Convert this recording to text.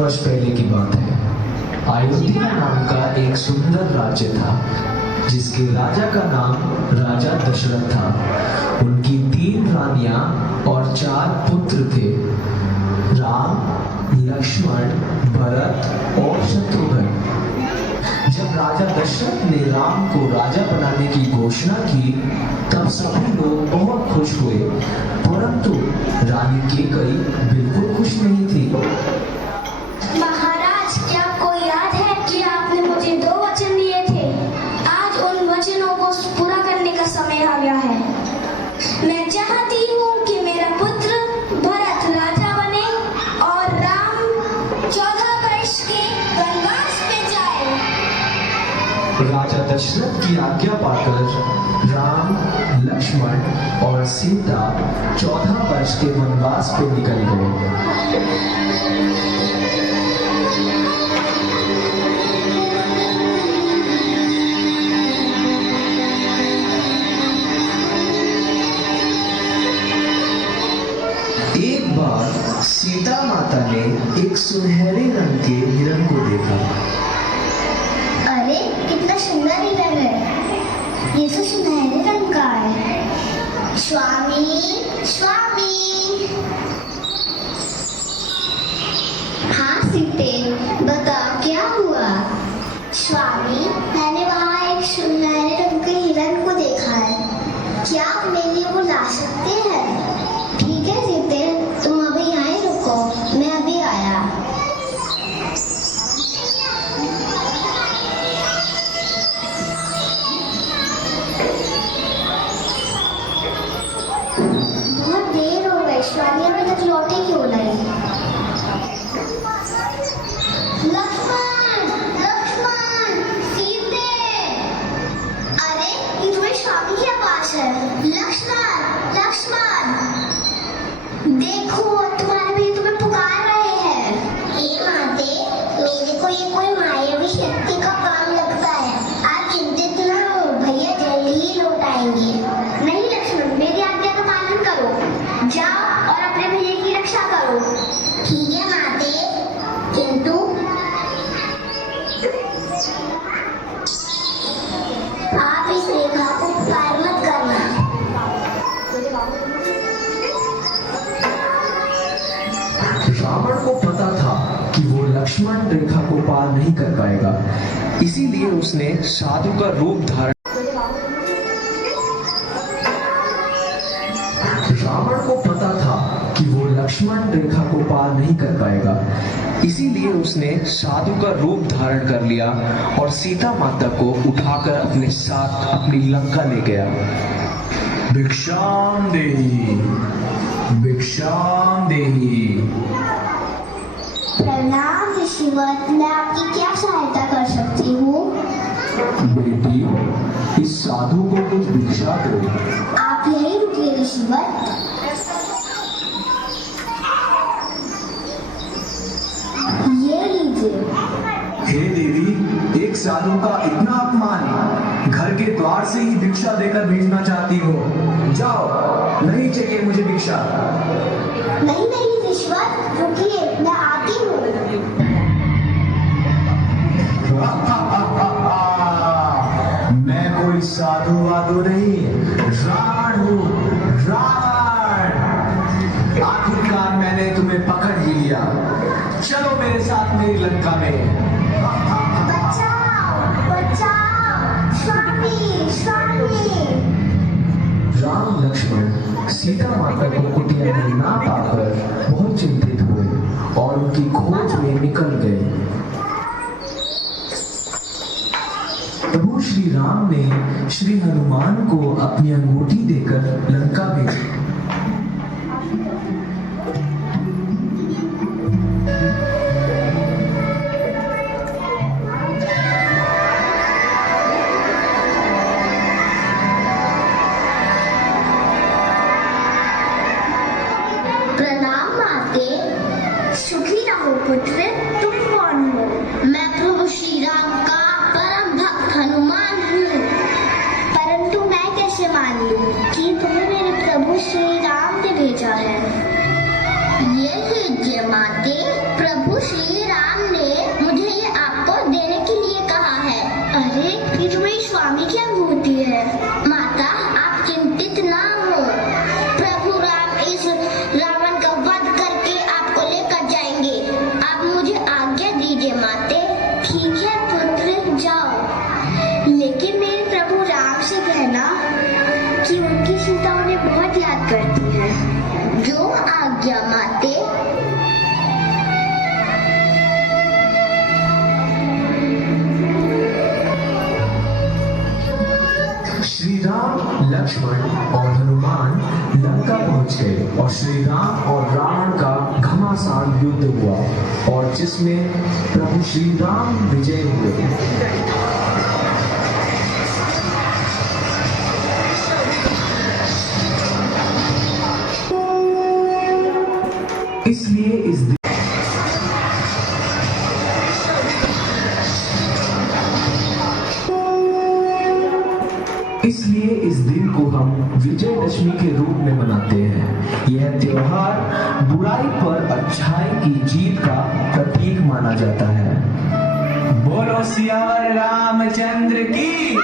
वर्ष पहले की बात है। अयोध्या नाम का एक सुंदर राज्य था जिसके राजा का नाम राजा दशरथ था। उनकी 3 रानियां और 4 पुत्र थे, राम, लक्ष्मण, भरत और शत्रुघ्न। जब राजा दशरथ ने राम को राजा बनाने की घोषणा की तब सभी लोग बहुत खुश हुए, परंतु रानी कैकेयी बिल्कुल खुश नहीं थी। महाराज, क्या आपको याद है कि आपने मुझे 2 वचन दिए थे? आज उन वचनों को पूरा करने का समय आ गया है। मैं चाहती हूँ कि मेरा पुत्र भरत राजा बने और राम 14 वर्ष के वनवास पे जाए। राजा दशरथ की आज्ञा पाकर राम, लक्ष्मण और सीता 14 वर्ष के वनवास पे निकल गए। एक बार सीता माता ने एक सुनहरे रंग के हिरण को देखा। अरे, कितना सुंदर हिरण है! ये तो सुनहरे रंग का है। स्वामी, स्वामी। हाँ सीते, बता क्या हुआ? स्वामी, मैंने वहाँ एक सुनहरे रंग के हिरण को देखा है। क्या आप मेरे लिए वो ला सकते हैं? ठीक है सीते, तुम अभी यहाँ ही रुको, मैं अभी आया। बहुत देर हो गई, स्वामी अभी तक लौटे क्यों नहीं? लक्ष्मण, लक्ष्मण, सीते! अरे, ये तुम्हारे स्वामी की आवाज है। लक्ष्मण, लक्ष्मण! देखो, तुम्हारे भैया तुम्हें पुकार रहे हैं। हे माते, मेरे को ये कोई मायावी शक्ति का काम लगता है। आप चिंतित न हो, भैया जल्दी ही लौट आएंगे। नहीं लक्ष्मण, मेरी आज्ञा का पालन करो। जाओ और अपने भैया की रक्षा करो। ठीक है माते, किंतु आप इस रेखा को पार मत करना। रावण को पता था कि वो लक्ष्मण रेखा को पार नहीं कर पाएगा, इसीलिए उसने साधु का रूप धारण रावण को पता था कि वो लक्ष्मण रेखा को पार नहीं कर पाएगा, इसीलिए उसने साधु का रूप धारण कर लिया और सीता माता को उठाकर अपने साथ अपनी लंका ले गया। भिक्षाम देहि, भिक्षाम देहि। प्रणाम ऋषिवर, मैं आपकी क्या सहायता कर सकती हूँ? बेटी, इस साधु को कुछ भिक्षा दो। आप यही रुकिए ऋषिवर। ये लीजिए। हे देवी, एक साधु का इतना अपमान, घर के द्वार से ही भिक्षा देकर भेजना चाहती हो? जाओ, नहीं चाहिए मुझे भिक्षा। नहीं नहीं ऋषिवर, रुकिए, मैं आती हूँ। मैं कोई साधु वाधु नहीं, रावण हूँ, रावण। आखिरकार मैंने तुम्हें पकड़ ही लिया। चलो मेरे साथ मेरी लंका में। बचाओ, बचाओ, स्वामी, स्वामी। राम लक्ष्मण सीता माता को कुटिया में ना पाकर बहुत चिंतित हुए और उनकी खोज में निकल गए। प्रभु श्री राम ने श्री हनुमान को अपनी अंगूठी देकर लंका भेजी। प्रणाम माते, सुखी रहो पुत्र। तुम कौन हो? मैं प्रभु श्री राम का परम भक्त हनुमान हूँ। परंतु मैं कैसे मान लूं कि तुम्हें मेरे प्रभु श्री राम ने भेजा है? ये लीजिए माते, प्रभु श्री राम लंका पहुंचे और श्री राम और रावण का घमासान युद्ध हुआ और जिसमें प्रभु श्री राम विजय हुए। इसलिए इस दिन को हम विजयदशमी के रूप में मनाते हैं। यह त्योहार बुराई पर अच्छाई की जीत का प्रतीक माना जाता है। बोलो सियावर रामचंद्र की।